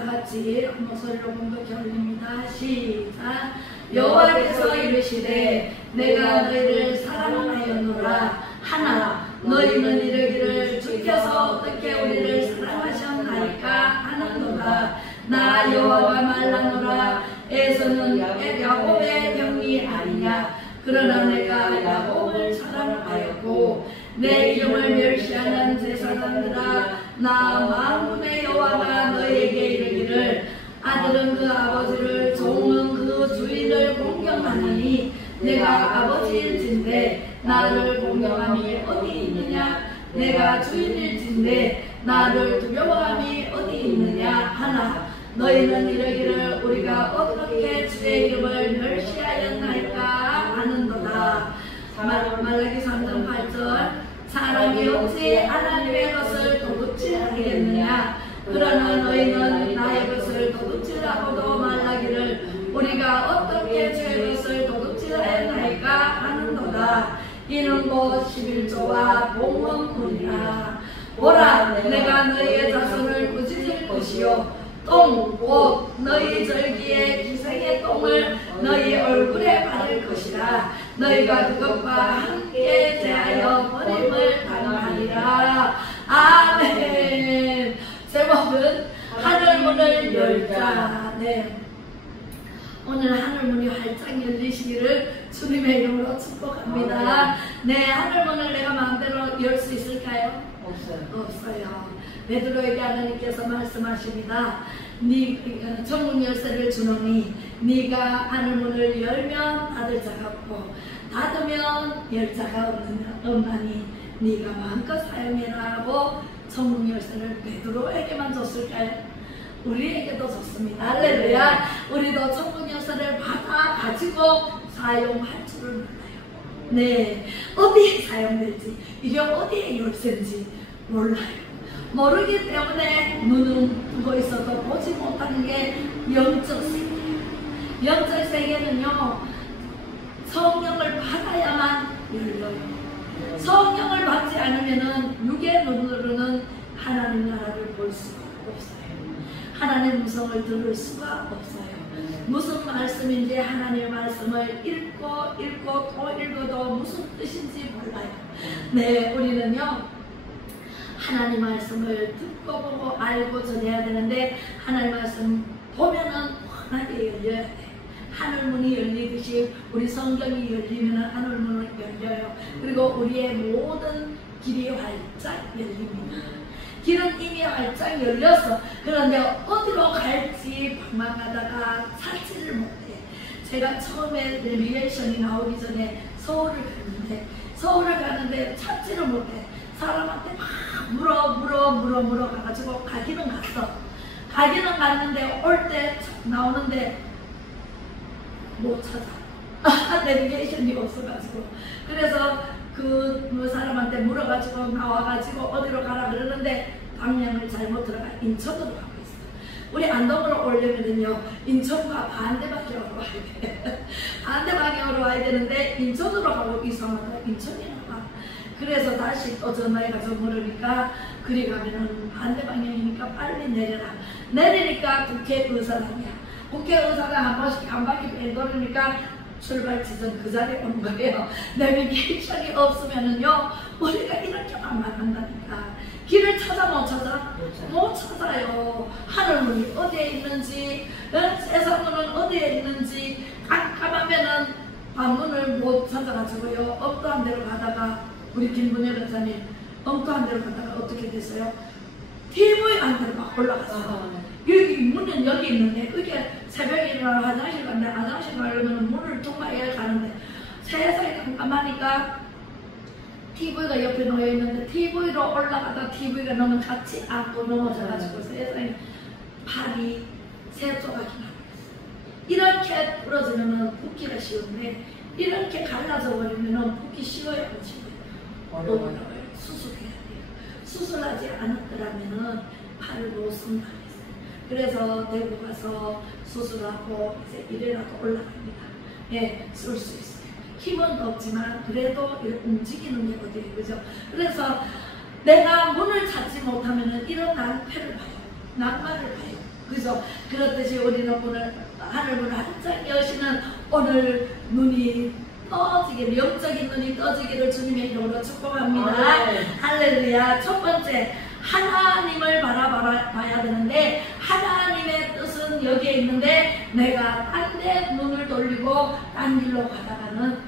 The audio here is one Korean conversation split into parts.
다같이 목소리로 공독해 올립니다. 시작. 여호와께서 이르시되 내가 너희를 사랑하였노라 하나 너희는 이르기를 주께서 어떻게 우리를 사랑하셨나이까 하는도다. 나 여호와가 말하노라 에서는 야곱의 영이 아니냐. 그러나 내가 야곱을 사랑하였고 내 이름을 멸시하는 제사장들아 나 만군의 여호와가 너희에게 이르기를 아들은 그 아버지를 종은 그 주인을 공경하느니 내가 아버지일진데 나를 공경함이 어디 있느냐. 내가 주인일진데 나를 두려워함이 어디 있느냐 하나 너희는 이르기를 우리가 어떻게 주의 이름을 멸시하였나이까 하는도다. 말라기 3장 8절 사람이 어찌 하나님의 것을 도둑질하겠느냐. 그러나 너희는 나의 것을 도둑질하고도 말라기를 우리가 어떻게 주의 것을 도둑질하였나이까 하는도다. 이는 곧 11조와 봉헌물이라. 보라 내가 너희의 자손을 꾸짖을 것이요 똥 곧 너희 절기에 기생의 똥을 너희 얼굴에 바를 것이라. 너희가 그것과 함께 제하여 버림을 당하리라. 아멘. 제목은 하늘문을 열자. 네. 오늘 하늘문이 활짝 열리시기를 주님의 이름으로 축복합니다. 네, 하늘문을 내가 마음대로 열 수 있을까요? 없어요. 베드로에게 하나님께서 말씀하십니다. 천국 열쇠를 주노니 네가 하늘문을 열면 닫을 자가 없고 닫으면 열 자가 없나니 네가 마음껏 사용해라 하고 천국 열쇠를 베드로에게만 줬을까요? 우리에게도 줬습니다. 할렐루야. 우리도 천국 열쇠를 받아 가지고 사용할 줄을 몰라요. 네, 어디에 사용될지 이게 어디에 열쇠인지 몰라요. 모르기 때문에 눈은 뜨고 있어도 보지 못하는 게 영적 세계예요. 영적 세계는요 성령을 받아야만 열려요. 성령을 받지 않으면은 육의 눈으로는 하나님 나라를 볼 수가 없어요. 하나님 음성을 들을 수가 없어요. 무슨 말씀인지 하나님의 말씀을 읽고 또 읽어도 무슨 뜻인지 몰라요. 네, 우리는요 하나님 말씀을 듣고 보고 알고 전해야 되는데 하나님 말씀 보면은 환하게 열려야 돼. 하늘문이 열리듯이 우리 성경이 열리면 하늘문을 열려요. 그리고 우리의 모든 길이 활짝 열립니다. 길은 이미 활짝 열렸어. 그런데 어디로 갈지 방황하다가 찾지를 못해. 제가 처음에 내비게이션이 나오기 전에 서울을 가는데 찾지를 못해. 사람한테 막 물어 가가지고 가기는 갔어. 가기는 갔는데 올 때 나오는데 못 찾아. 내비게이션이 없어가지고. 그래서 그 사람한테 물어가지고 나와가지고 어디로 가라 그러는데 방향을 잘못 들어가 인천으로 가고 있어. 우리 안동으로 오려면요 인천과 반대 방향으로 와야 돼. 반대 방향으로 와야 되는데 인천으로 가고 이상하다. 인천이 나와. 그래서 다시 또 전화해가지고 물으니까 그리 가면은 반대 방향이니까 빨리 내려라. 내리니까 국회의사당이야. 국회의사당 한 바퀴 돌으니까 출발 지점 그 자리에 온 거예요. 내비게이션이 없으면은요 우리가 이렇게 막막한다니까. 길을 찾아 못 찾아? 못 찾아요. 하늘문이 어디에 있는지 세상문은 어디에 있는지 깜깜하면은 방문을 못 찾아가지고요 엉뚱한 데로 가다가 우리 김분열 원사님 엉뚱한 데로 가다가 어떻게 됐어요? TV 안 데로 막 올라갔어요. 여기 문은 여기 있는데 이게 새벽에 일어나 화장실 갔는데 화장실 가려면 문을 통과해야 가는데 세상에 깜깜하니까 TV가 옆에 놓여있는데 TV로 올라가다 TV가 너무 같이 안고 넘어져가지고 세상에 팔이 세 조각이 나버렸어요. 이렇게 부러지면 붓기가 쉬운데 이렇게 갈라져 버리면 붓기 쉬워요 안 쉬워요? 어려워요. 수술해야 돼요. 수술하지 않았더라면 팔을 못 쓴다. 그래서 대구 가서 수술하고 이제 이래라도 올라갑니다. 예, 쓸 수 있어요. 힘은 없지만 그래도 움직이는 게 어디예요, 그죠? 그래서 내가 문을 찾지 못하면 이런 낭패를 봐요. 낭만을 봐요. 그죠? 그렇듯이 우리는 오늘 하늘문을 활짝 여시는 오늘 눈이 떠지기를, 영적인 눈이 떠지기를 주님의 이름으로 축복합니다. 할렐루야. 첫 번째, 하나님을 바라봐야 되는데 하나님의 뜻은 여기에 있는데 내가 딴 데 눈을 돌리고 딴 길로 가다가는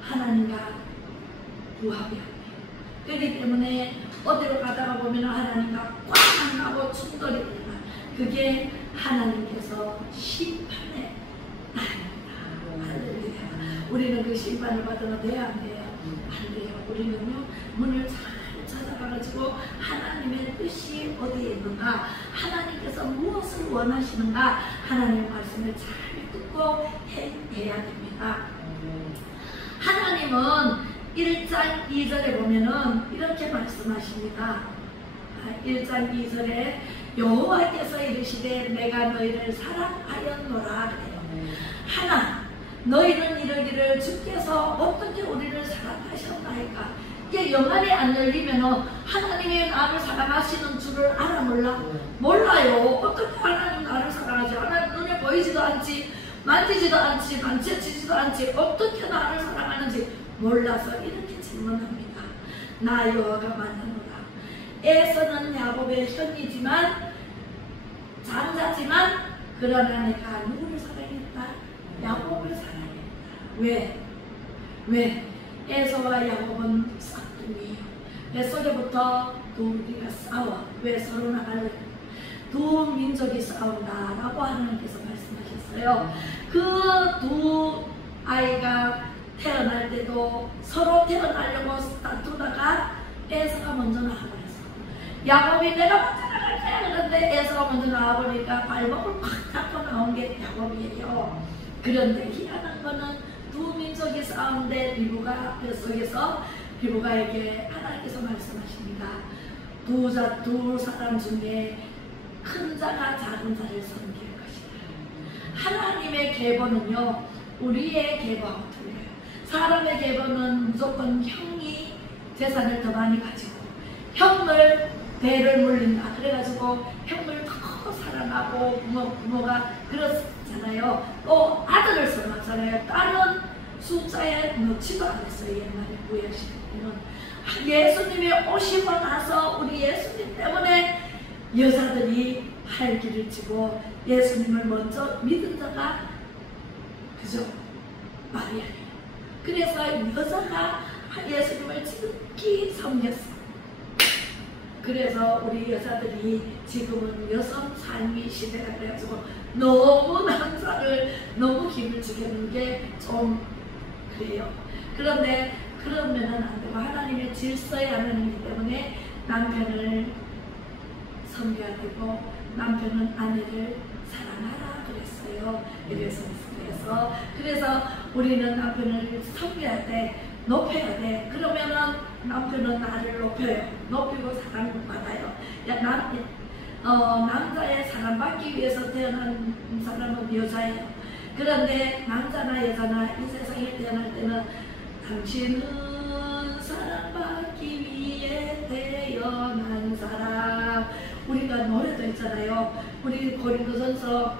하나님과 부합이 안 돼요. 그렇기 때문에 어디로 가다가 보면 하나님과 꽉 만나고 충돌이 됩니다. 그게 하나님께서 심판의 날입니다. 할렐루야. 우리는 그 심판을 받으면 돼야 안 돼요? 안 돼요. 우리는요, 문을 잘 찾아가가지고 하나님의 뜻이 어디에 있는가, 하나님께서 무엇을 원하시는가, 하나님의 말씀을 잘 듣고 해야 됩니다. 하나님은 1장 2절에 보면은 이렇게 말씀하십니다. 1장 2절에 여호와께서 이르시되 내가 너희를 사랑하였노라 그래요. 하나, 너희는 이러기를 주께서 어떻게 우리를 사랑하셨나이까. 이게 영안이 안 열리면 하나님이 나를 사랑하시는 줄을 알아 몰라? 몰라요. 어떻게 하나님 나를 사랑하지? 하나님 눈에 보이지도 않지, 만지지도 않지, 만져지지도 않지, 어떻게 나를 사랑하는지 몰라서 이렇게 질문합니다. 나 여호와가 만나노라. 에서는 야곱의 형이지만 장자지만 그러나 내가 누구를 사랑했다? 야곱을 사랑했다. 왜? 에서와 야곱은 쌍둥이에요. 뱃속에부터 둘이가 싸워. 왜 서로 나갈래? 두 민족이 싸운다라고 하나님께서 말씀하셨어요. 그 두 아이가 태어날 때도 서로 태어나려고 다투다가 에서가 먼저 나와버렸어. 야곱이 내가 먼저 나갈게 그런데 에서가 먼저 나와버리니까 발목을 팍 잡고 나온 게 야곱이에요. 그런데 희한한 거는 두 민족이 싸우는데 리브가 뱃속에서 리브가에게 하나님께서 말씀하십니다. 두 사람 중에 큰 자가 작은 자를 섬길 것이다. 하나님의 계보는요, 우리의 계보하고 틀려요. 사람의 계보는 무조건 형이 재산을 더 많이 가지고 형을 배를 물린다. 그래가지고 형을 더 사랑하고 부모가 그렇잖아요. 또 아들을 사랑하잖아요. 딸은 숫자에 넣지도 않았어요. 옛날에 구약시대에는. 예수님이 오시고 나서 우리 예수님 때문에 여자들이 활기를 치고 예수님을 먼저 믿은 자가 그죠? 마리아예요. 그래서 여자가 예수님을 지극히 섬겼어. 그래서 우리 여자들이 지금은 여성 삶의 시대가 돼가지고 너무 남자를 너무 힘을 주겠는 게 좀 그래요. 그런데 그러면은 안 되고 하나님의 질서의 하나님이기 때문에 남편을 섬겨야 되고 남편은 아내를 사랑하라 그랬어요. 그래서 우리는 남편을 섬겨야 돼, 높여야 돼. 그러면은 남편은 나를 높여요. 높이고 사랑받아요. 남자의 사랑받기 위해서 태어난 사람은 여자예요. 그런데 남자나 여자나 이 세상에 태어날 때는 당신은 사랑받기 위해 태어난 사람. 우리가 노래도 있잖아요. 우리 고린도전서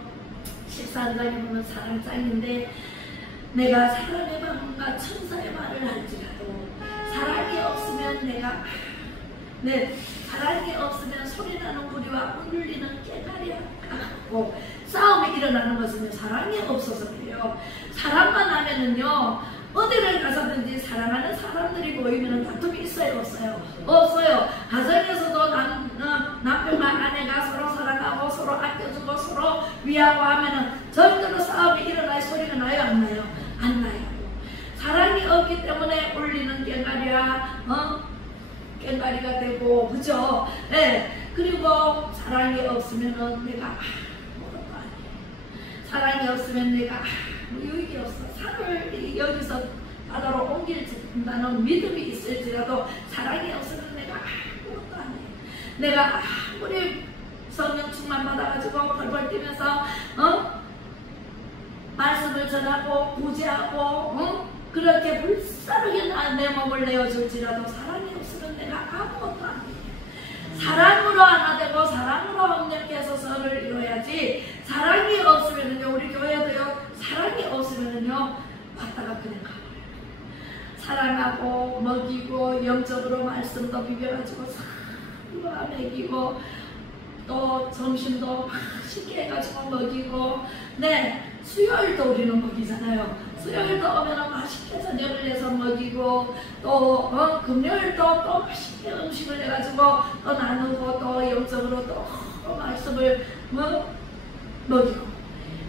14장에 보면 사랑장인데 내가 사람의 마음과 천사의 말을 할지라도 사랑이 없으면 사랑이 없으면 소리나는 구리와 울리는 깨달이 같고 싸움이 일어나는 것은 사랑이 없어서 그래요. 사랑만 하면은요 어디를 가서든지 사랑하는 사람들이 모이면 다툼이 있어요? 없어요? 없어요. 가정에서도 남편과 아내가 서로 사랑하고 서로 아껴주고 서로 위하고 하면은 절대로 싸움이 일어날 소리가 나요? 안 나요? 안 나요. 사랑이 없기 때문에 울리는 꽹가리가 되고 그죠? 네. 그리고 사랑이 없으면은 내가 아무것도 아니에요. 사랑이 없으면 내가 유익이 없어. 산을 여기서 바다로 옮길다는 믿음이 있을지라도 사랑이 없으면 내가 아무것도 안 해요. 내가 아무리 성령 충만 받아가지고 벌벌 뛰면서 말씀을 전하고 구제하고 그렇게 불사르게 내 몸을 내어줄지라도 사랑이 없으면 내가 아무것도 안 해요. 사랑으로 하나 되고 사랑으로 협력해서 영적으로 말씀도 비벼가지고 싹 먹이고 또 점심도 맛있게 해가지고 먹이고 네 수요일도 우리는 먹이잖아요. 수요일도 오면 맛있게 저녁을 해서 먹이고 또 금요일도 또 맛있게 음식을 해가지고 또 나누고 또 영적으로 또 말씀을 먹이고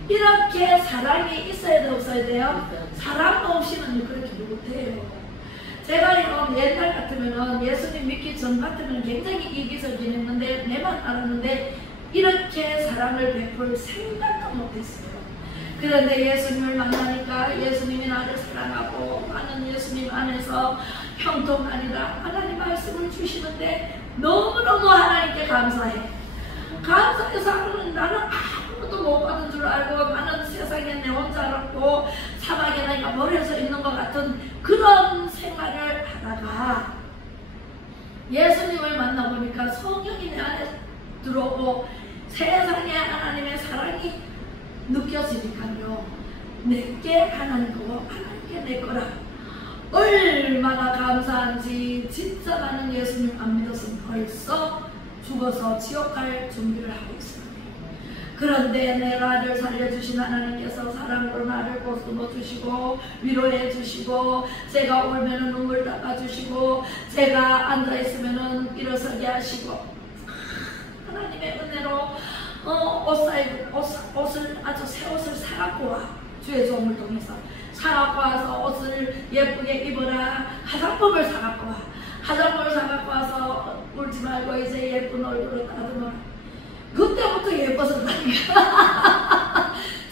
이렇게 사랑이 있어야 돼 없어야 돼요? 사랑 없이는 그렇게 못해요. 제가 옛날 같으면은 예수님 믿기 전 같으면 굉장히 이기적이긴 했는데 내만 알았는데 이렇게 사랑을 베풀 생각도 못했어요. 그런데 예수님을 만나니까 예수님이 나를 사랑하고 나는 예수님 안에서 형통하리라 하나님 말씀을 주시는데 너무너무 하나님께 감사해. 감사해서 나는 아무것도 못 받은 줄 알고 나는 세상에 내 혼자 알았고 사막에 내가 버려져 있는 것 같은 그런 생활을 하다가 예수님을 만나보니까 성령이 내 안에 들어오고 세상에 하나님의 사랑이 느껴지니까요. 내게 하나님 거고 하나님께 내 거라. 얼마나 감사한지. 진짜 나는 예수님 안 믿었으면 벌써 죽어서 지옥 갈 준비를 하고 있습니다. 그런데 내 나를 살려주신 하나님께서 사랑으로 나를 보듬어 주시고 위로해 주시고 제가 울면 눈물 닦아주시고 제가 앉아있으면 일어서게 하시고 하나님의 은혜로 옷을 아주 새 옷을 사갖고 와. 주의 종을 통해서 사갖고 와서 옷을 예쁘게 입어라. 화장품을 사갖고 와. 화장품을 사갖고 와서 울지 말고 이제 예쁜 얼굴을 다듬어라. 그때부터 예뻐졌다니까.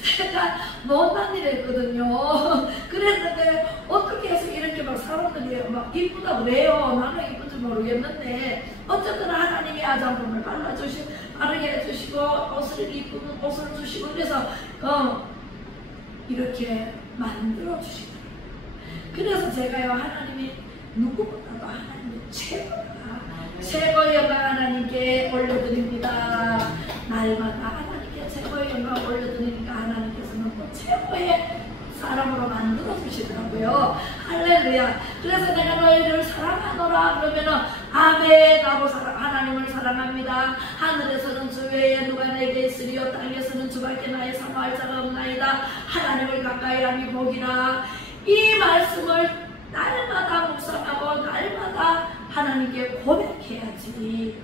제가 못난 일 했거든요. 그랬는데 어떻게 해서 이렇게 막 사람들이 막 이쁘다고 그래요. 나는 이쁜지 모르겠는데 어쨌든 하나님이 화장품을 바르게 해주시고 옷을 이쁜 옷을 주시고 그래서 이렇게 만들어 주시더라고요. 그래서 제가요 하나님이 누구보다도 하나님이 최고다. 최고의 영광 하나님께 올려드립니다. 날마다 하나님께 최고의 영광 올려드리니까 하나님께서는 또 최고의 사람으로 만들어 주시더라고요. 할렐루야. 그래서 내가 너희를 사랑하노라 그러면은 아멘 하고 하나님을 사랑합니다. 하늘에서는 주 외에 누가 내게 있으리요 땅에서는 주밖에 나의 사모할 자가 없나이다. 하나님을 가까이 하니 복이라. 이 말씀을 날마다 묵상하고 날마다 하나님께 고백해야지.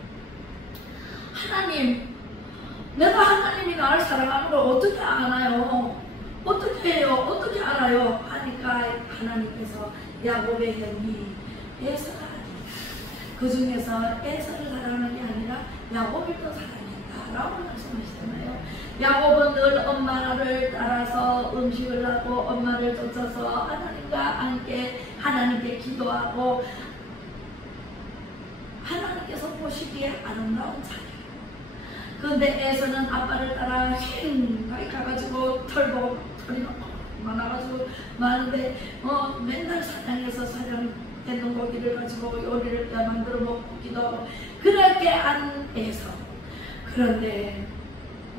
하나님, 내가 하나님이 나를 사랑하는 걸 어떻게 아나요? 어떻게 해요? 어떻게 알아요? 하니까 하나님께서 야곱의 형이 에서가 그 중에서 에서를 사랑하는 게 아니라 야곱을 더 사랑했다 라고 말씀하시잖아요. 야곱은 늘 엄마를 따라서 음식을 하고 엄마를 쫓아서 하나님과 함께 하나님께 기도하고 하나님께서 보시기에 아름다운 자녀예요. 그런데 에서는 아빠를 따라 힘하게 가가지고 털고 털이 많아가지고 많은데 맨날 사냥해서 사냥했는 고기를 가지고 요리를 만들어 먹기도 하고 그렇게 한 에서. 그런데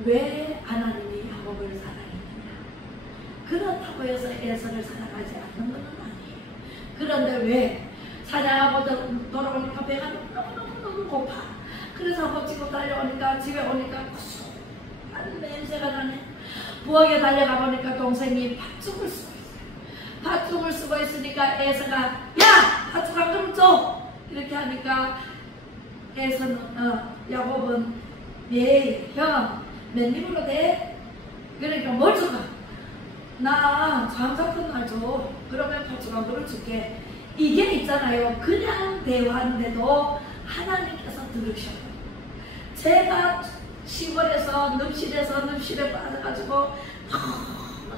왜 하나님이 야곱을 사랑했느냐? 그렇다고 해서 에서를 사랑하지 않는 것은 아니에요. 그런데 왜 사냥하고 돌아오니까 배가 너무 고파. 그래서 버티고 달려오니까 집에 오니까 구수한 냄새가 나네. 부엌에 달려가 보니까 동생이 팥죽을 쓰고 있어요. 팥죽을 쓰고 있으니까 에서가 야! 팥죽 한 그릇 줘! 이렇게 하니까 에서는 야곱은 예, 형 몇 입으로 돼? 그러니까 뭘 줘가? 나 잠자큰 날 줘. 그러면 팥죽 한 그릇 줄게. 이게 있잖아요. 그냥 대화인데도 하나님께서 들으셔요. 제가 시골에서 늪실에 빠져가지고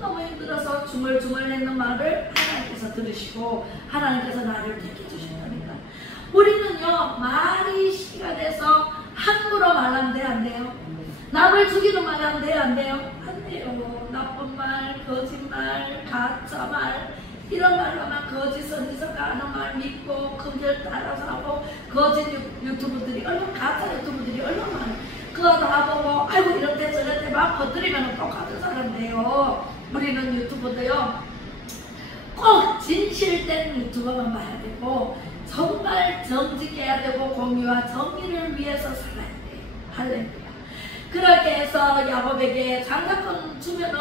너무 힘들어서 중얼중얼 했는 말을 하나님께서 들으시고 하나님께서 나를 택해주신다니까. 우리는요 말이 시가 돼서 함부로 말하면 돼 안 돼요? 남을 죽이는 말 하면 돼 안 돼요? 안 돼요. 나쁜 말, 거짓말, 가짜 말 이런 말 하면 거짓 선지서가 하는 말 믿고 그걸 따라서 하고 거짓 유튜브들이 얼마나 가짜 유튜브들이 얼마나 많아요. 그거 다 보고 아이고 이런데 저런데 막 건드리면 똑같은 사람 돼요. 우리는 유튜브도요 꼭 진실된 유튜버만 봐야 되고 정말 정직해야 되고 공의와 정의를 위해서 살아야 돼. 할렐루야. 그렇게 해서 야곱에게 장자권 주면은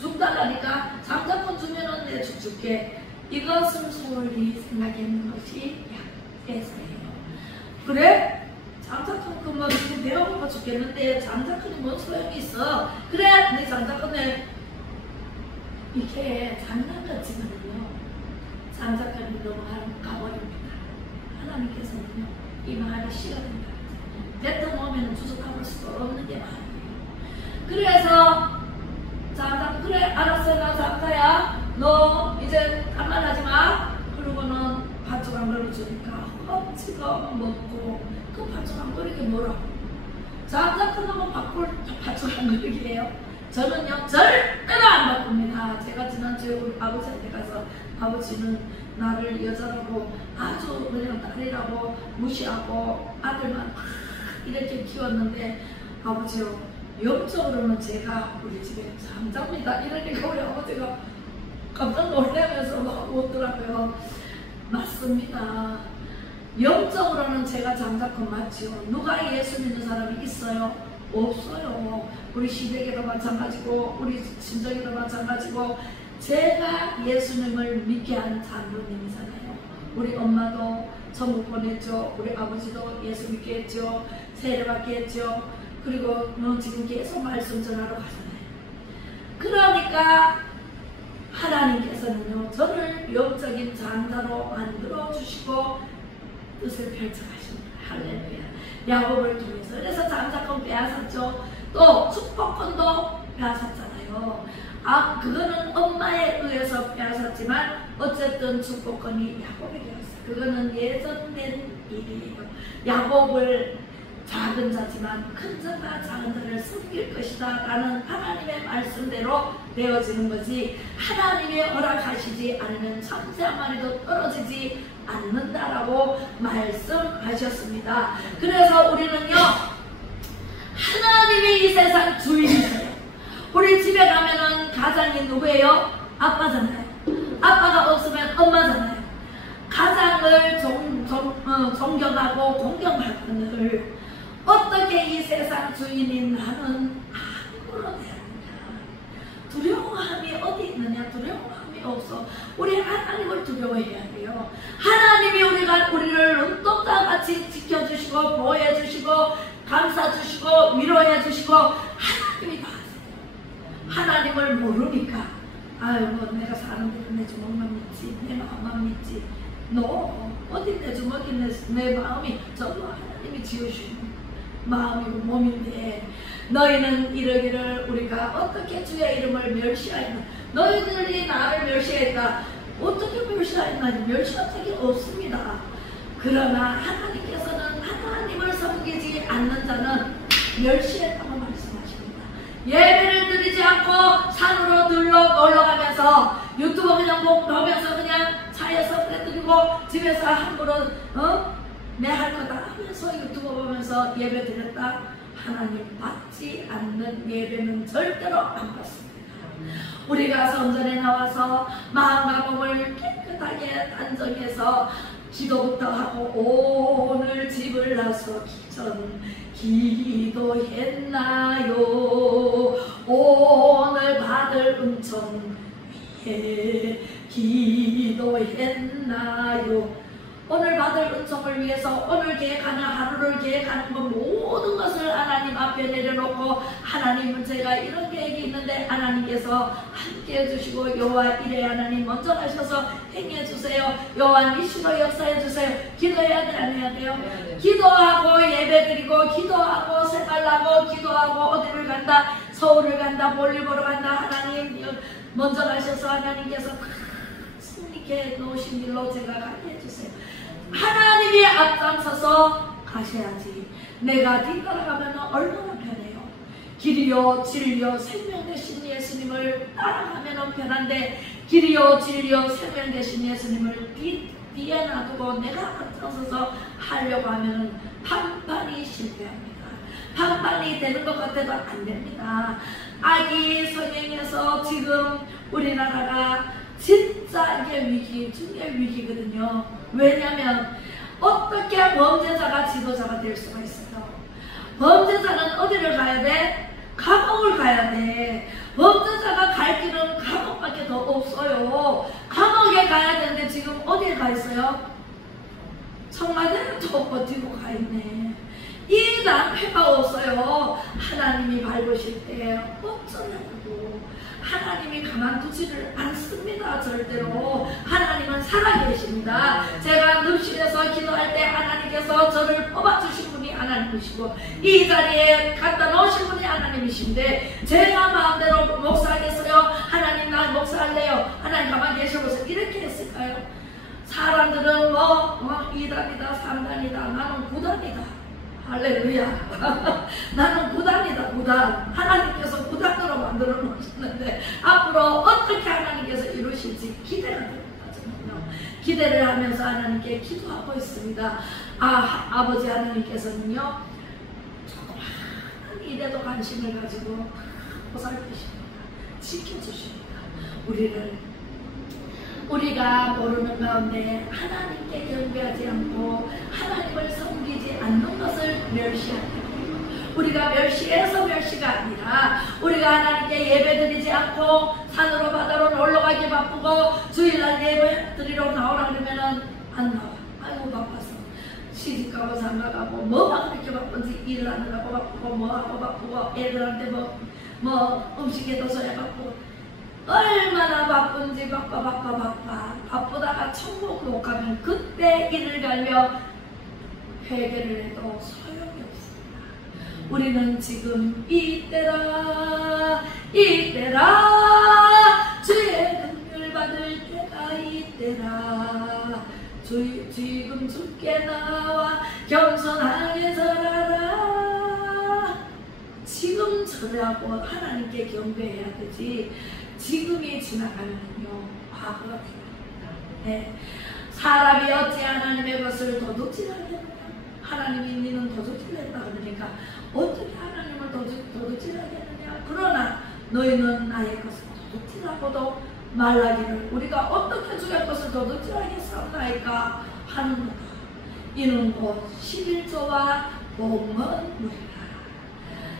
죽달라니까 장자권 주면은 내 줄게. 이것을 소홀히 생각했는 것이 야곱에서예요. 그래? 장자권 그만 내가 먹어 죽겠는데 장자권이 뭔 소용이 있어? 그래 내 장자권에 이게 장난 같지만요 장자권이 너무 가버립니다. 하나님께서는요 이 말이 싫어진다. 뱉어놓으면 주워 담을 수가 없는 게 말이에요. 그래서 장자 그래 알았어 나 장자야 너 이제 딴말하지 마. 그러고는 팥죽 한 그릇 주니까 헛지거 먹고 그 팥죽 한 그릇이 뭐라고? 장자 끝나고 팥죽 한 그릇이에요. 저는요 절대로 안 바꿉니다. 제가 지난주에 우리 아버지한테 가서 아버지는 나를 여자라고 아주 그냥 딸이라고 무시하고 아들만 이렇게 키웠는데 아버지요 영적으로는 제가 우리 집에 장자입니다. 이러니까 우리 아버지가 깜짝 놀라면서 막 웃더라고요. 맞습니다. 영적으로는 제가 장자권 맞지요. 누가 예수 믿는 사람이 있어요? 없어요. 우리 시댁에도 마찬가지고 우리 친정에도 마찬가지고 제가 예수님을 믿게 한 장로님이잖아요. 우리 엄마도 천국 보냈죠. 우리 아버지도 예수 믿게 했죠. 세례받게 했죠. 그리고 지금 계속 말씀 전하러 가잖아요. 그러니까 하나님께서는요 저를 영적인 장자로 만들어 주시고 뜻을 펼쳐가십니다. 할렐루야. 야곱을 통해서. 그래서 장자권 빼앗았죠. 또 축복권도 빼앗았잖아요. 그거는 엄마에 의해서 빼앗았지만 어쨌든 축복권이 야곱에게였어요. 그거는 예정된 일이에요. 야곱을 작은 자지만 큰 자가 작은 자를 섬길 것이다 라는 하나님의 말씀대로 되어지는 거지 하나님이 허락하시지 않으면 참새 한 마리도 떨어지지 않는다라고 말씀하셨습니다. 그래서 우리는요 하나님이 이 세상 주인이세요. 우리 집에 가면은 가장이 누구예요? 아빠잖아요. 아빠가 없으면 엄마잖아요. 가장을 존경하고 공경할 것을 어떻게 이 세상 주인인 나는 아무런 해야 되냐? 두려워함이 어디 있느냐? 두려워함이 없어. 우리 하나님을 두려워해야 돼요. 하나님이 우리를 눈동자 같이 지켜주시고 보호해주시고 감싸주시고 위로해주시고 하나님이 다 하세요. 하나님을 모르니까 아유 뭐 내가 사는 대로 내 주먹만 믿지 내 마음만 믿지 너 어디 내 주먹이 내 마음이 전부 하나님이 지으시는 마음이고 몸인데 너희는 이러기를 우리가 어떻게 주의 이름을 멸시하였나. 너희들이 나를 멸시했다. 어떻게 멸시하였나. 멸시한 적이 없습니다. 그러나 하나님께서는 하나님을 섬기지 않는 자는 멸시했다고 말씀하십니다. 예배를 드리지 않고 산으로 놀러가면서 유튜브 그냥 보면서 그냥 차에서 그래 드리고 집에서 함부로 내 할 거다 하면서 유튜브 보면서 예배 드렸다. 하나님 받지 않는 예배는 절대로 안 받습니다. 우리가 성전에 나와서 마음과 몸을 깨끗하게 단정해서 기도부터 하고 오늘 집을 나서기 전 기도했나요? 오늘 받을 은총 위해 기도했나요? 오늘 받을 은총을 위해서 오늘 계획하는 하루를 계획하는 것 모든 것을 하나님 앞에 내려놓고 하나님은 제가 이런 계획이 있는데 하나님께서 함께 해주시고 여호와 이레 하나님 먼저 가셔서 행해주세요. 여호와 니시로 역사해주세요. 기도해야 돼 안 해야 돼요? 기도하고 예배드리고 기도하고 생활하고 기도하고 어디를 간다 서울을 간다 볼일 보러 간다 하나님 먼저 가셔서 하나님께서 승리케 놓으신 길로 제가 가게 해주세요. 하나님이 앞장서서 가셔야지. 내가 뒤따라가면 얼마나 편해요. 길이요 진리요 생명 되신 예수님을 따라가면 편한데 길이요 진리요 생명 되신 예수님을 뒤에 놔두고 내가 앞장서서 하려고 하면 판판이 실패합니다. 판판이 되는 것 같아도 안 됩니다. 아기 성행에서 지금 우리나라가 진짜 이게 위기 중의 위기거든요. 왜냐하면 어떻게 범죄자가 지도자가 될 수가 있어요? 범죄자는 어디를 가야 돼? 감옥을 가야 돼. 범죄자가 갈 길은 감옥밖에 더 없어요. 감옥에 가야 되는데 지금 어디에 가 있어요? 청와대는 더 버티고 가 있네. 이 낭패가 없어요. 하나님이 밟으실 때 어쩌냐고. 하나님이 가만두지를 않습니다. 절대로. 하나님은 살아계십니다. 제가 늪실에서 기도할 때 하나님께서 저를 뽑아주신 분이 하나님이시고 이 자리에 갖다 놓으신 분이 하나님이신데 제가 마음대로 목사하겠어요? 하나님 나 목사할래요? 하나님 가만히 계셔보세요. 이렇게 했을까요? 사람들은 뭐 2단이다 3단이다 나는 9단이다. 할렐루야. 나는 9단이다 9단. 하나님께서 9단으로 만들어 놓으셨는데 앞으로 어떻게 하나님께서 이루실지 기대가 됩니다. 기대를 하면서 하나님께 기도하고 있습니다. 아버지 하나님께서는요 조그마한 일에도 관심을 가지고 보살피십니다. 지켜주십니다. 우리가 모르는 가운데 하나님께 경배하지 않고 하나님을 섬기지 않는 것을 멸시하게 돼요. 우리가 멸시해서 멸시가 아니라 우리가 하나님께 예배드리지 않고 산으로 바다로 놀러가기 바쁘고 주일날 예배 드리러 나오라 그러면은 안 나와. 아이고 바빠서 시집가고 장가가고 뭐가 그렇게 바쁜지 일을 하느라고 바쁘고 뭐하고 바쁘고 애들한테 뭐 음식에도 써야 바쁘고 얼마나 바쁜지 바쁘다가 천국 못 가면 그때 일을 갈며 회개를 해도 소용이 없습니다. 우리는 지금 이때라 주의 긍휼 받을 때가 이때라 지금 주께 나와 겸손하게 절하라. 지금 절하고 하나님께 경배해야 되지 지금이 지나가면요 과거가 됩니다. 네. 사람이 어찌 하나님의 것을 도둑질하느냐. 하나님이 니는 도둑질했다 그러니까 어떻게 하나님을 도둑질하겠느냐. 그러나 너희는 나의 것을 도둑질하고도 말라기를 우리가 어떻게 주의 것을 도둑질하겠사옵나이까 하는구나. 이는 곧 11조와 봉헌물이라.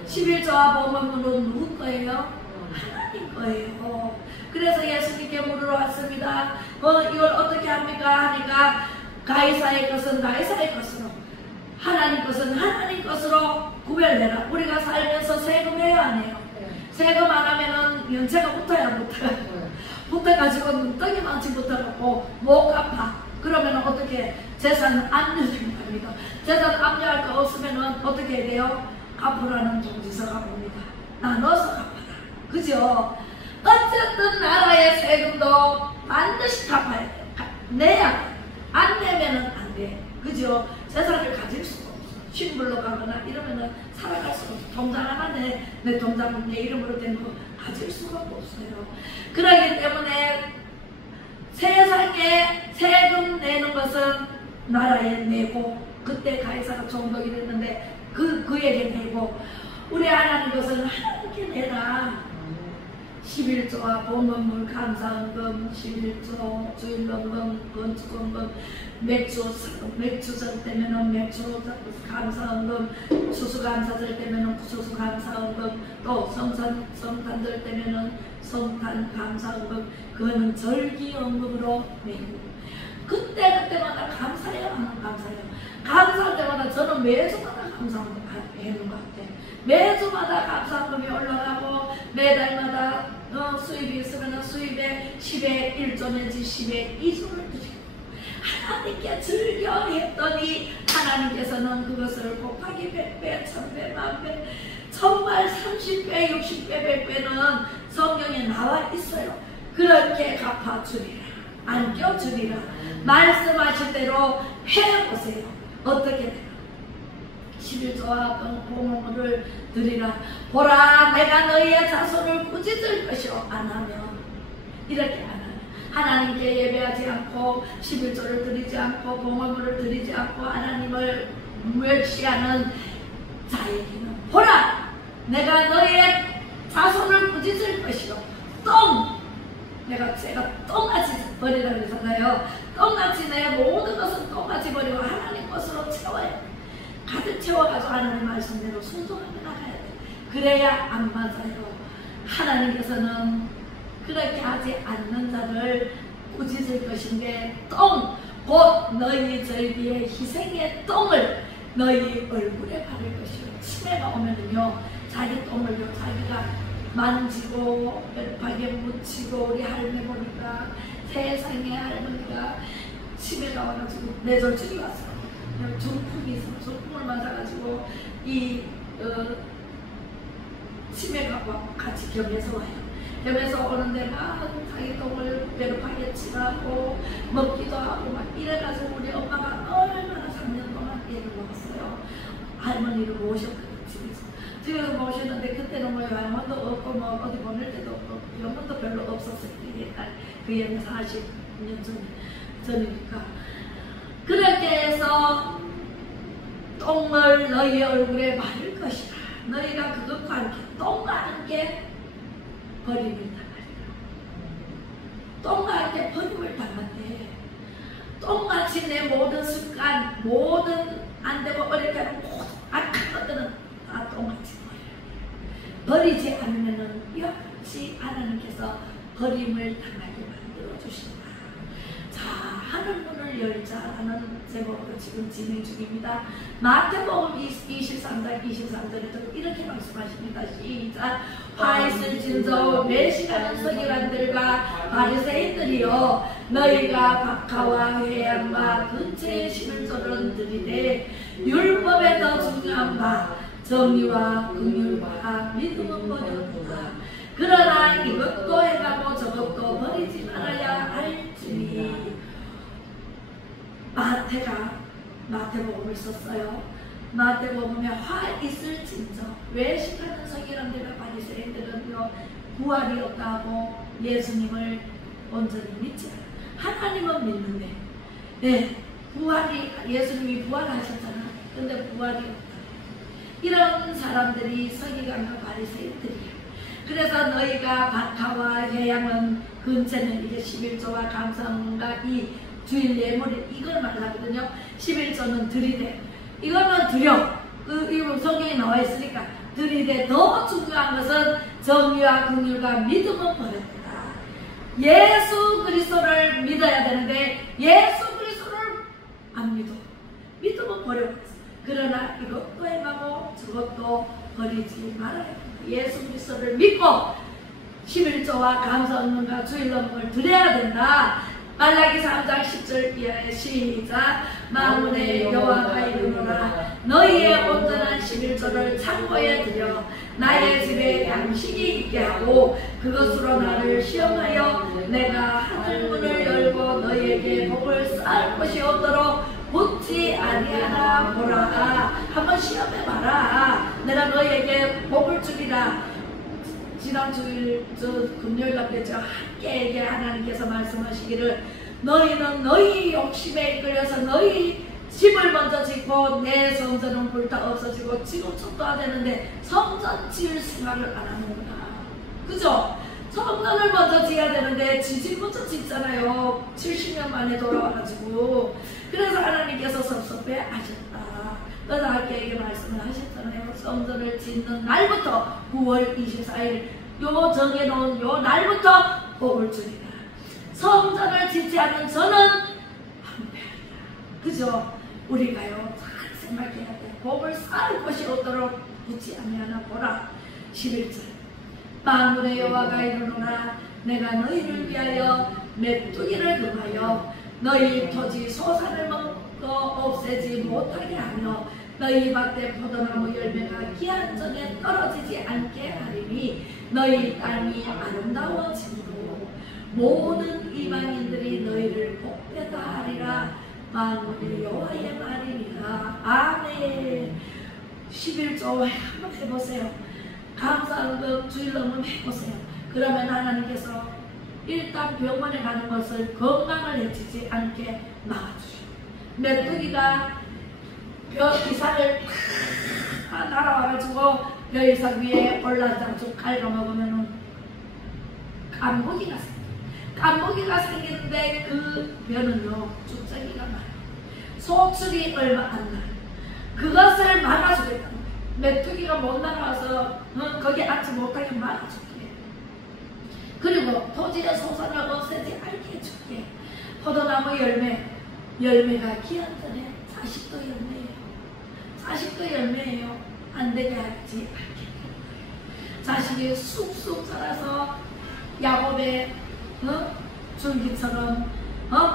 11조와 봉헌물은 누구 거예요? 하나님 거예요. 그래서 예수님께 물으러 왔습니다. 이걸 어떻게 합니까? 하니까 가이사의 것은 가이사의 것으로 하나님 것은 하나님 것으로 구별해라. 우리가 살면서 세금 해야 안 해요? 세금 안 하면은 연체가 붙어야 안 붙어요? 붙어가지고 눈덩이 망치 붙어갖고 못 갚아. 그러면 어떻게 재산 압류됩니다. 재산 압류할 거 없으면 어떻게 해야 돼요? 갚으라는 통지서가 옵니다. 나눠서 갚아라. 그죠? 어쨌든 나라의 세금도 반드시 갚아야 돼. 내야 돼. 안 내면은 안 돼. 그죠? 재산을 가질 수가 없어. 신불로 가거나 이러면은 살아갈 수가 없어. 통장 하나 내 통장은 내 이름으로 된 거 가질 수가 없어요. 그러기 때문에 세상에 세금 내는 것은 나라에 내고 그때 가이사가 총독이 됐는데 그에게 내고 우리 하나님 것은 하나님께 내라. 11조와 봉헌물 감사헌금 11조 주일헌금 건축헌금 맥주절 때면은 맥주 감사헌금 추수감사절 때면은 추수감사헌금 또 성탄절 때면은 성탄 감사헌금 그거는 절기헌금으로 내고 그때마다 감사해요. 감사해요. 감사할 때마다 저는 매주마다 감사헌금 해는 것 같아요. 매주마다 감사헌금이 올라가고 매달마다 수입이 있으면 수입의 10의 1조 내지 10의 2조를 드리고 하나님께 즐겨 했더니 하나님께서는 그것을 곱하기 100배, 1000배, 만배 정말 30배, 60배, 100배는 성경에 나와 있어요. 그렇게 갚아주리라. 안겨주리라. 말씀하신 대로 해보세요. 어떻게 돼요? 11조와 봉헌물을 드리라. 보라 내가 너희의 자손을 꾸짖을 것이요 안 하면 이렇게 안 하면 하나님께 예배하지 않고 11조를 드리지 않고 봉헌물을 드리지 않고 하나님을 멸시하는 자에게는 보라 내가 너희의 자손을 꾸짖을 것이요 제가 똥같이 버리라 그러잖아요. 똥같이 내 모든 것은 똥같이 버리고 하나님 것으로 채워야 돼. 가득 채워가지고 하나님 말씀대로 순종하며 나가야 돼. 그래야 안 맞아요. 하나님께서는 그렇게 하지 않는 자를 꾸짖을 것인데 똥, 곧 너희 절기의 희생의 똥을 너희 얼굴에 바를 것이요. 치매가 오면은요, 자기 똥을요, 자기가 만지고 벽에 묻히고, 우리 할머니 보니까 세상에 할머니가 치매가 와가지고 뇌졸중이 왔어요. 중풍이 있어요. 중풍을 맞아가지고 이 치매가 같이 겸해서 와요. 겸해서 오는데 막 자기 똥을 배로파게 치라고 먹기도 하고 막 이래가지고 우리 엄마가 얼마나 3년 동안 애를 먹었어요. 할머니를 모셨거든요. 집에서 모셨는데 그때는 뭐 병원도 없고 뭐 어디 보낼 때도 없고 병원도 별로 없었어요. 그 옛날 40년 전이니까. 그렇게 해서 똥을 너희 얼굴에 바를 것이다. 너희가 그것과 함께 똥과 함께 버림을 당하리라. 똥과 함께 버림을 당한대. 똥같이 내 모든 습관, 모든 안 되고 어렵게 하는 모든 악한 것들은 다 똥같이 버려야 돼. 버리지 않으면은 역시 하나님께서 버림을 당하게 만들어 주신다. 자, 하늘문을 열자라는 제목으로 지금 진행 중입니다. 마태복음 23장 23절에도 이렇게 말씀하십니다. 시작. 화 있을 진저 외식하는 서기관들과 바리새인들이여, 너희가 박하와 회양과 근처에 심은 조를 들이되 율법에 더 중요한 바 정의와 긍휼과 믿음은 버렸구나. 그러나 이것도 해가고 저것도 버리지 말아야 할지니. 마태복음을 썼어요. 마태복음에 화 있을진저 외식하는 서기관들과 바리새인들은요, 부활이 없다고 예수님을 온전히 믿지 않아요. 하나님은 믿는데, 네, 예수님이 부활하셨잖아요. 근데 부활이 없다. 이런 사람들이 서기관과 바리새인들이에요. 그래서 너희가 박하와 회양은 근처는 이제 11조와 감사원과 이 주일 예물이 이걸 말하거든요. 11조는 들이대. 이거는 드려. 이 성경에 나와 있으니까 들이대. 더 중요한 것은 정의와 긍휼과 믿음은 버렸다. 예수 그리스도를 믿어야 되는데 예수 그리스도를 안 믿어. 믿음은 버려버렸어. 그러나 이것도 행하고 저것도 버리지 말아야 된다. 예수 그리스도를 믿고 11조와 감사원과 주일론을 드려야 된다. 말라기 3장 10절 이하의 시작. 만군의 여호와가 이르노라, 너희의 온전한 11조를 창고에 들여 나의 집에 양식이 있게 하고 그것으로 나를 시험하여 내가 하늘문을 열고 너희에게 복을 쌓을 것이 없도록 붙지 아니하나 보라. 한번 시험해봐라. 내가 너희에게 복을 주리라. 지난 주일 금요일날 그랬죠. 함께 하나님께서 말씀하시기를 너희는 너희 욕심에 이끌려서 너희 집을 먼저 짓고 내 성전은 불타 없어지고 지금 축도가 되는데 성전 지을 생각을 안 하는구나. 그죠? 성전을 먼저 지어야 되는데 지집 먼저 짓잖아요. 70년 만에 돌아와가지고. 그래서 하나님께서 섭섭해 하셨다. 너희에게 말씀을 하셨잖아요. 성전을 짓는 날부터 9월 24일 요 정해놓은 요 날부터 복을 주리라. 성전을 짓지 않는 저는 황폐하리라. 그죠? 우리가요 잘 생각해야 돼. 복을 쌓을 것이 없도록 붙지 아니하나 보라. 11절. 만군의 여호와가 이르노라, 내가 너희를 위하여 메뚜기를 금하여 너희 토지 소산을 먹고 없애지 못하게 하며 너희 밭에 포도나무 열매가 기한 전에 떨어지지 않게 하리니 너희 땅이 아름다워지므로 모든 이방인들이 너희를 복되다 하리라. 만군의 여호와의 말이니라. 아멘. 11조 한번 해보세요. 감사하고 주일넘음 해보세요. 그러면 하나님께서 일단 병원에 가는 것을 건강을 해치지 않게 막아주시고, 메뚜기가 벼이삭을 날아와가지고 벼이삭 위에 올라서 쭉 갉아먹으면 깐부기가 생겨. 깐부기가 생기는데 그 면은요 쭉정이가 많아요. 소출이 얼마 안 나요. 그것을 막아주겠다는 거예요. 메뚜기가 못 날아와서 거기 앉지 못하게 막아줄게. 그리고 토지에 솟아나고 새지 않게 해줄게. 포도나무 열매가 기한전에 자식도 열매예요. 자식도 열매예요. 안 되게 하지 않게. 자식이 쑥쑥 자라서 야곱의 줄기처럼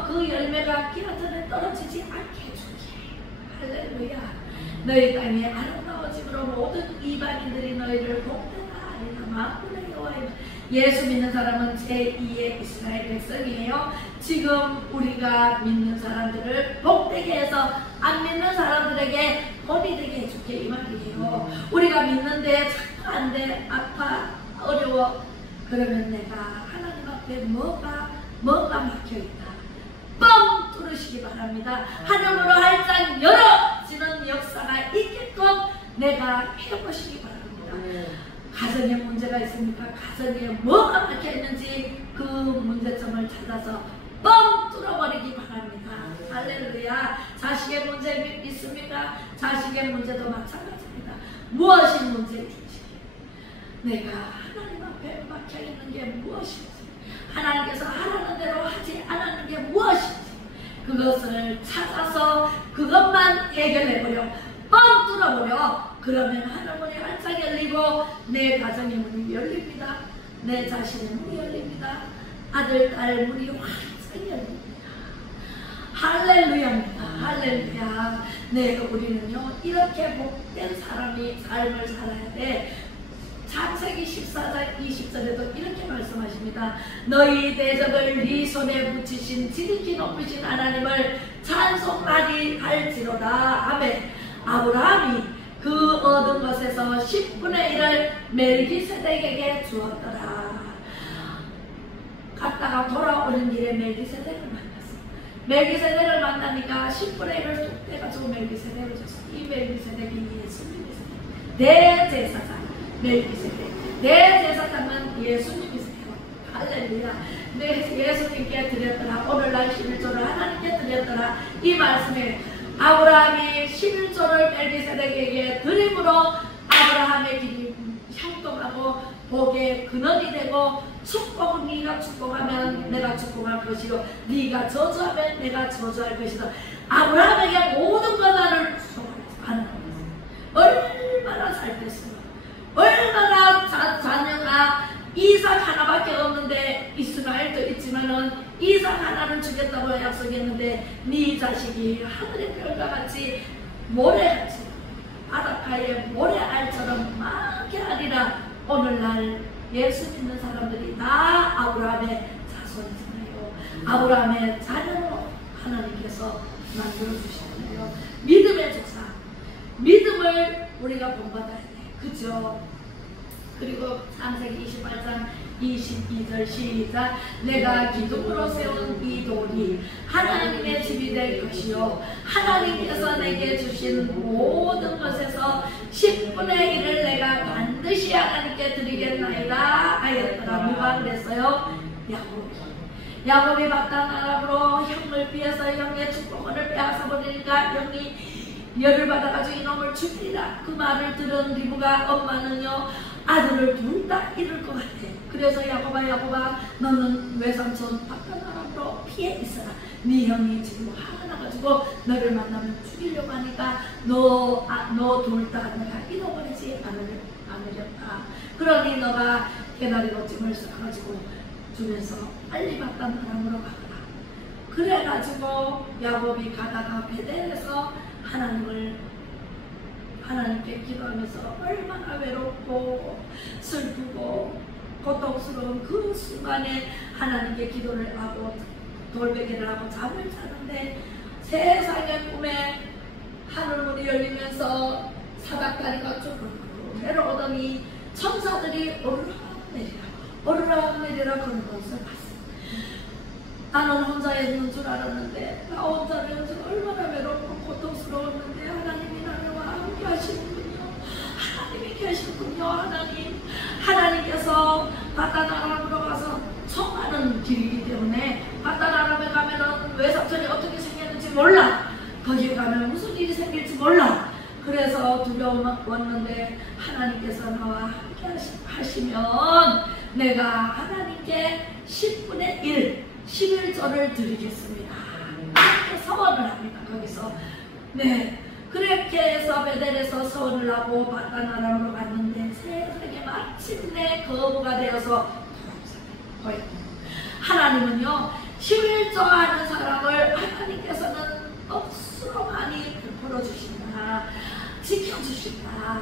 그 열매가 기한전에 떨어지지 않게 해줄게. 할렐루야. 너희 땅에 아름다워짐으로 모든 이방인들이 너희를 복되다 하리라. 만군의 여호와의 예수 믿는 사람은 제2의 이스라엘 백성이에요. 지금 우리가 믿는 사람들을 복되게 해서 안 믿는 사람들에게 본이 되게 해줄게 이 말이에요. 우리가 믿는데 자꾸 안 돼, 아파, 어려워. 그러면 내가 하나님 앞에 뭐가 막혀있다. 뻥 뚫으시기 바랍니다. 하늘으로 활짝 열어지는 역사가 있게끔 내가 해보시기 바랍니다. 가정에 문제가 있습니까? 가정에 뭐가 막혀있는지 그 문제점을 찾아서 뻥 뚫어버리기 바랍니다. 할렐루야. 자식의 문제 있습니까? 자식의 문제도 마찬가지입니다. 무엇이 문제인지 내가 하나님 앞에 막혀있는 게 무엇인지 하나님께서 하라는 대로 하지 않았는 게 무엇인지 그것을 찾아서 그것만 해결해버려 뻥 뚫어버려. 그러면 하늘문이 활짝 열리고 내 가정의 문이 열립니다. 내 자신의 문이 열립니다. 아들, 딸 문이 활짝 열립니다. 할렐루야입니다. 할렐루야. 네, 우리는요 이렇게 복된 사람이 삶을 살아야 돼. 창세기 14장 20절에도 이렇게 말씀하십니다. 너희 대적을 네 손에 붙이신 지극히 높으신 하나님을 찬송하리 할지로다. 아멘. 아브라함이 그 얻은 것에서 10분의 1을 멜기세덱에게 주었더라. 갔다가 돌아오는 길에 멜기세덱을 만났어. 멜기세덱을 만나니까 10분의 1을 뚝 떼가지고 멜기세덱을 줬어. 이 멜기세덱이 예수님이세요. 대제사장 멜기세덱. 대제사장은 예수님이세요. 할렐루야. 예수님께 드렸더라. 오늘날 11조를 하나님께 드렸더라. 이 말씀에 아브라함이 11조를 멜기세덱에게 드림으로 아브라함의 길이 형통하고 복의 근원이 되고 축복은 네가 축복하면 내가 축복할 것이요 네가 저주하면 내가 저주할 것이다. 아브라함에게 모든 권한을 하는 거예요. 얼마나 잘 됐어요. 얼마나 자녀가 이삭 하나밖에 없는데 이스마엘도 있지만은 이삭 하나를 주겠다고 약속했는데 네 자식이 하늘의 별과 같이 모래같이 바닷가의 모래알처럼 많게 하리라. 오늘날 예수 믿는 사람들이 다 아브라함의 자손이잖아요. 아브라함의 자녀로 하나님께서 만들어주시잖아요. 믿음의 조상, 믿음을 우리가 본받아야 돼. 그죠? 그리고 창세기 28장 22절 시작. 내가 기둥으로 세운 이 돌이 하나님의 집이 될 것이요 하나님께서 내게 주신 모든 것에서 10분의 1을 내가 반드시 하나님께 드리겠나이다 하였더라. 누가 그랬어요? 야곱이 마땅 아람으로 형을 피해서 형의 축복권을 빼앗아버리니까 형이 열을 받아가지고 이놈을 죽이라. 그 말을 들은 리브가 엄마는요 아들을 둘 다 잃을 것 같아. 그래서 야곱아 너는 외삼촌 박단아람으로 피해 있어라. 네 형이 지금 화가 나가지고 너를 만나면 죽이려고 하니까 너 둘 다 내가 잃어버리지 않으렸다. 그러니 너가 개나리로 짐을 싸가지고 주면서 빨리 박단아람으로 가거라. 그래가지고 야곱이 가다가 베델에서 하나님께 기도하면서 얼마나 외롭고 슬프고 고통스러운 그 순간에 하나님께 기도를 하고 돌베개를 하고 잠을 자는데 세상의 꿈에 하늘문이 열리면서 사닥다리가 쭉 내려오더니 천사들이 오르락내리락 하는 것을 봤어. 나는 혼자 있는 줄 알았는데 나 혼자면서 얼마나 외롭고 고통스러웠는데 하나님이 나와 함께 하시는군요. 하나님이 계셨군요. 하나님께서 바다나람으로 가서 청하는 길이기 때문에 바다나람에 가면은 외삼촌이 어떻게 생겼는지 몰라. 거기에 가면 무슨 일이 생길지 몰라. 그래서 두려웠는데 하나님께서 나와 함께 하시면 내가 하나님께 10분의 1, 11조를 드리겠습니다. 이렇게 서원을 합니다. 거기서. 네. 그렇게 해서 베델에서 서원을 하고 바다나람으로 갔는데 세상에 마침내 거부가 되어서 하나님은요 11조 하는 사람을 하나님께서는 억수로 많이 베풀어 주신다, 지켜주신다,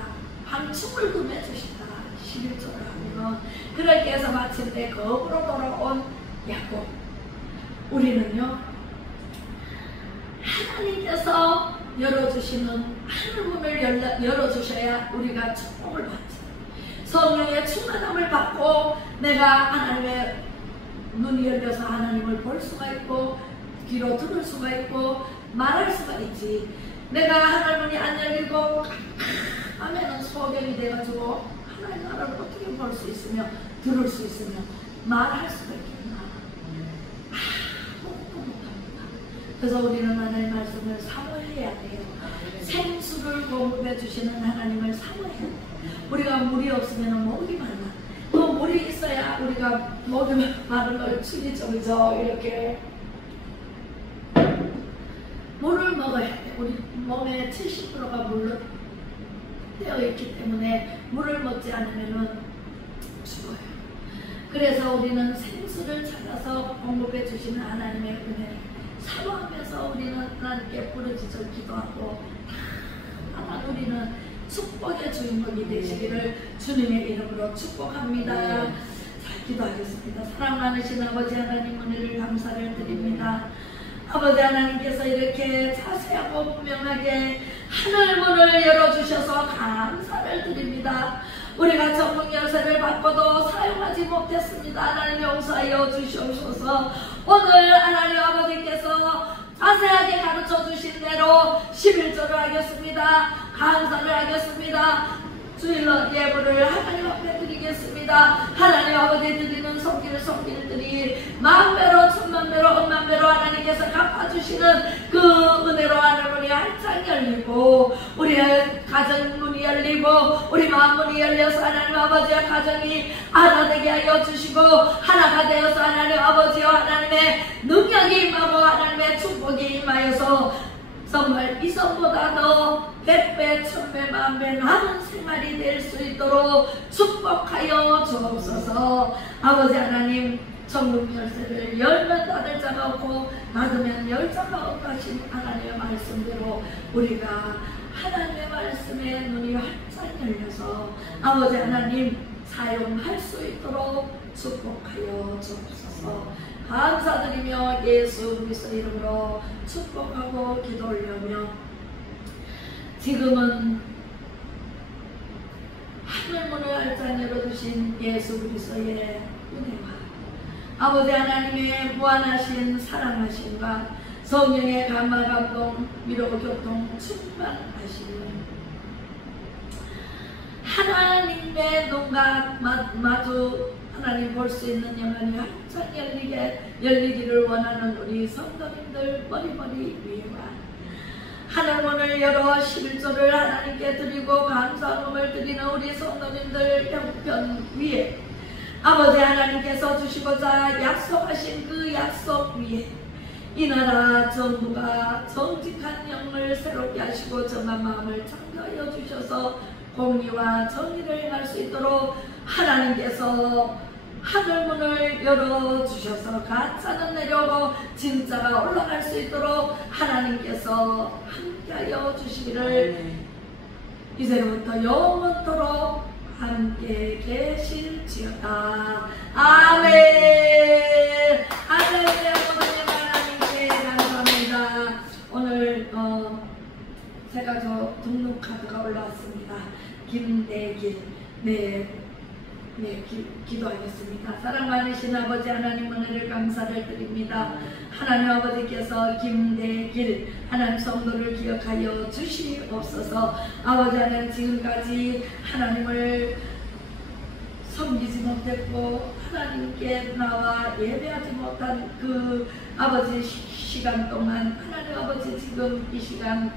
방충을 금해주신다. 11조를 하면 그렇게 해서 마침내 거부로 돌아온 야곱. 우리는요 하나님께서 열어주시는 하늘문을 열어주셔야 우리가 축복을 받지. 성령의 충만함을 받고 내가 하나님의 눈이 열려서 하나님을 볼 수가 있고 귀로 들을 수가 있고 말할 수가 있지. 내가 하늘문이 안 열리고 하면은 소경이 돼가지고 하나님 나라를 어떻게 볼 수 있으며 들을 수 있으며 말할 수가 있겠나. 못합니다. 그래서 우리는 하나님의 말씀을 사모해야 돼요. 생수를 공급해 주시는 하나님을 사모해야 돼요. 우리가 물이 없으면 목이 말라. 또 물이 있어야 우리가 목이 마른 걸 죽이죠. 그죠? 이렇게 물을 먹어야 돼. 우리 몸의 70%가 물로 되어 있기 때문에 물을 먹지 않으면 죽어요. 그래서 우리는 생수를 찾아서 공급해 주시는 하나님의 은혜를 사모하면서 우리는 하나님께 부르짖어 기도하고 다만 우리는 축복의 주인공이 되시기를 주님의 이름으로 축복합니다. 자, 기도하겠습니다. 사랑 많으신 아버지 하나님 은혜를 감사를 드립니다. 아버지 하나님께서 이렇게 자세하고 분명하게 하늘문을 열어주셔서 감사를 드립니다. 우리가 전문 열쇠를 받고도 사용하지 못했습니다. 하나님 용서하여 주시옵소서. 오늘 하나님 아버지께서 자세하게 가르쳐 주신 대로 11조를 하겠습니다. 감사를 하겠습니다. 주일 예불을 하나님 앞에 드리겠습니다. 하나님 아버지 드리는 손길들이 만배로 천만배로 억만배로 하나님께서 갚아주시는 그 은혜로 하늘문이 활짝 열리고 우리의 가정 문이 열리고 우리 마음 문이 열려서 하나님 아버지의 가정이 하나 되게 하여 주시고 하나가 되어서 하나님 아버지와 하나님의 능력이 임하고 하나님의 축복이 임하여서 정말 이전보다 더 100배, 1000배, 만배 많은 생활이 될 수 있도록 축복하여 주옵소서. 아버지 하나님 천국 열쇠를 열면 닫을 자가 없고 닫으면 열 자가 없다 하신 하나님의 말씀대로 우리가 하나님의 말씀에 눈이 활짝 열려서 아버지 하나님 사용할 수 있도록 축복하여 주옵소서. 감사드리며 예수 그리스도 이름으로 축복하고 기도 올려며 지금은 하늘문을 활짝 열어두신 예수 그리스도의 은혜와 아버지 하나님의 무한하신 사랑하심과 성령의 감화 감동 위로 교통 충만하심을 하나님의 눈과 마주 하나님 볼 수 있는 영혼이 활짝 열리기를 원하는 우리 성도님들 머리머리 위에와 하늘문을 열어 11조를 하나님께 드리고 감사함을 드리는 우리 성도님들 형편 위에 아버지 하나님께서 주시고자 약속하신 그 약속 위에 이 나라 정부가 정직한 영을 새롭게 하시고 정한 마음을 창조하여 주셔서 공의와 정의를 행할 수 있도록 하나님께서 하늘문을 열어주셔서 가짜는 내려오고 진짜가 올라갈 수 있도록 하나님께서 함께하여 주시기를 이제부터 영원토록 함께 계실지어다. 아멘. 할렐루야. 하나님께 감사합니다. 오늘 제가 저 등록카드가 올라왔습니다. 김대길. 네. 네, 기도하겠습니다. 사랑 많으신 아버지 하나님 은혜를 감사를 드립니다. 하나님 아버지께서 김대길 하나님 성도를 기억하여 주시옵소서. 아버지 하나님 지금까지 하나님을 섬기지 못했고 하나님께 나와 예배하지 못한 그 아버지 시간 동안 하나님 아버지 지금 이 시간